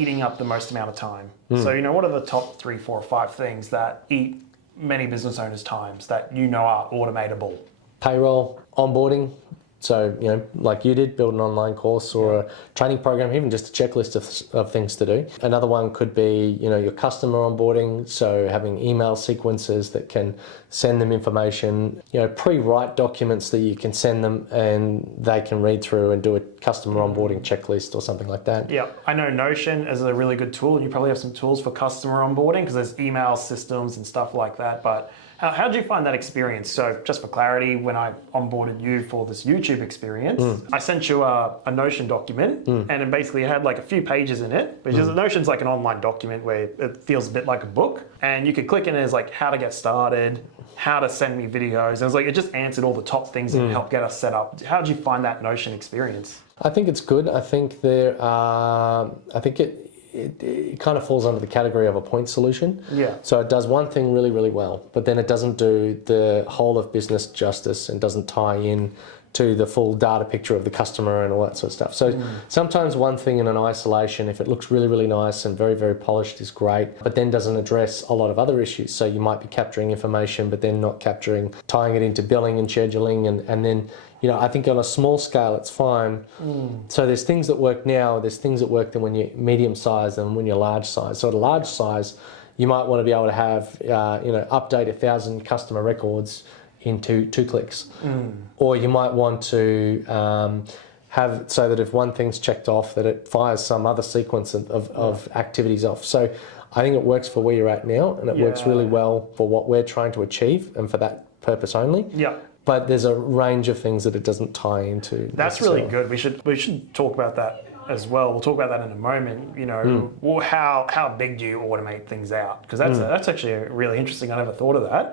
eating up the most amount of time? So, what are the top 3, 4, or 5 things that eat many business owners' times that are automatable? Payroll, onboarding. So, like you did, build an online course or a training program, even just a checklist of things to do. Another one could be, your customer onboarding. So having email sequences that can send them information, pre-write documents that you can send them and they can read through and do a customer onboarding checklist or something like that. Yeah, I know Notion is a really good tool, and you probably have some tools for customer onboarding because there's email systems and stuff like that. But how did you find that experience? So just for clarity, when I onboarded you for this YouTube experience, I sent you a Notion document and it basically had like a few pages in it, because Notion's like an online document where it feels a bit like a book, and you could click in and it's like how to get started, how to send me videos. And it was like, it just answered all the top things and helped get us set up. How did you find that Notion experience? I think it's good. I think it kind of falls under the category of a point solution. Yeah. So it does one thing really, really well, but then it doesn't do the whole of business justice and doesn't tie in to the full data picture of the customer and all that sort of stuff. So sometimes one thing in an isolation, if it looks really, really nice and very, very polished, is great, but then doesn't address a lot of other issues. So you might be capturing information, but then not tying it into billing and scheduling, and then, I think on a small scale, it's fine. So there's things that work now, there's things that work then when you're medium size and when you're large size. So at a large size, you might want to be able to have, update 1,000 customer records into 2 clicks. Or you might want to have it so that if one thing's checked off, that it fires some other sequence of activities off. So I think it works for where you're at now, and it works really well for what we're trying to achieve and for that purpose only. Yeah. But there's a range of things that it doesn't tie into. That's really good. We should talk about that as well. We'll talk about that in a moment. How big do you automate things out? Because that's actually really interesting. I never thought of that.